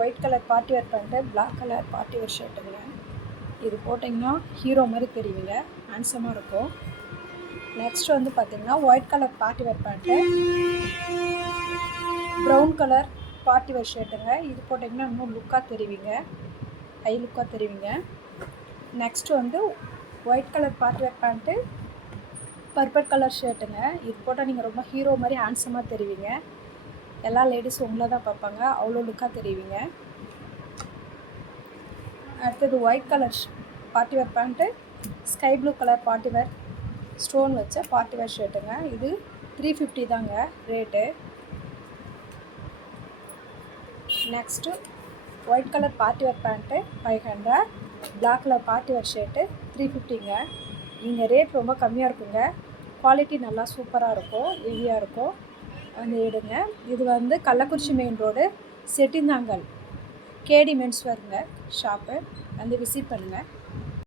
White colour party wear pant, black colour party wear ஷர்ட்டுங்க. இது போட்டிங்கன்னா ஹீரோ மாதிரி தெரியுங்க, ஹேண்ட்ஸமாக இருக்கும். நெக்ஸ்ட் வந்து பார்த்திங்கன்னா white colour party wear pant, brown colour party wear ஷர்ட்டுங்க. இது போட்டிங்கன்னா இன்னும் லுக்காக தெரிவிங்க, ஹை லுக்காக தெரிவிங்க. நெக்ஸ்ட் வந்து white colour party wear pant, purple colour ஷர்ட்டுங்க. இது போட்டால் நீங்கள் ரொம்ப ஹீரோ மாதிரி ஹேண்ட்ஸமாக தெரிவிங்க. எல்லா லேடிஸும் உங்களை தான் பார்ப்பாங்க, அவ்வளோ லுக்காக தெரிவிங்க. அடுத்தது white colour party wear pant, sky blue colour party wear stone வச்ச பார்ட்டி வேர் ஷர்ட்டுங்க. இது 350 தாங்க rate. Next white colour party wear pant 500, black colour party wear shirt 350ங்க. இங்கே ரேட் ரொம்ப கம்மியாக இருக்குங்க, குவாலிட்டி நல்லா சூப்பராக இருக்கும், ஹெவியாக இருக்கும். வந்து எடுங்க. இது வந்து கள்ளக்குறிச்சி மெயின் ரோடு, செட்டிந்தாங்கல், கேடி மென்ஸ் வேர்ங்க ஷாப்பு. வந்து விசிட் பண்ணுங்கள்.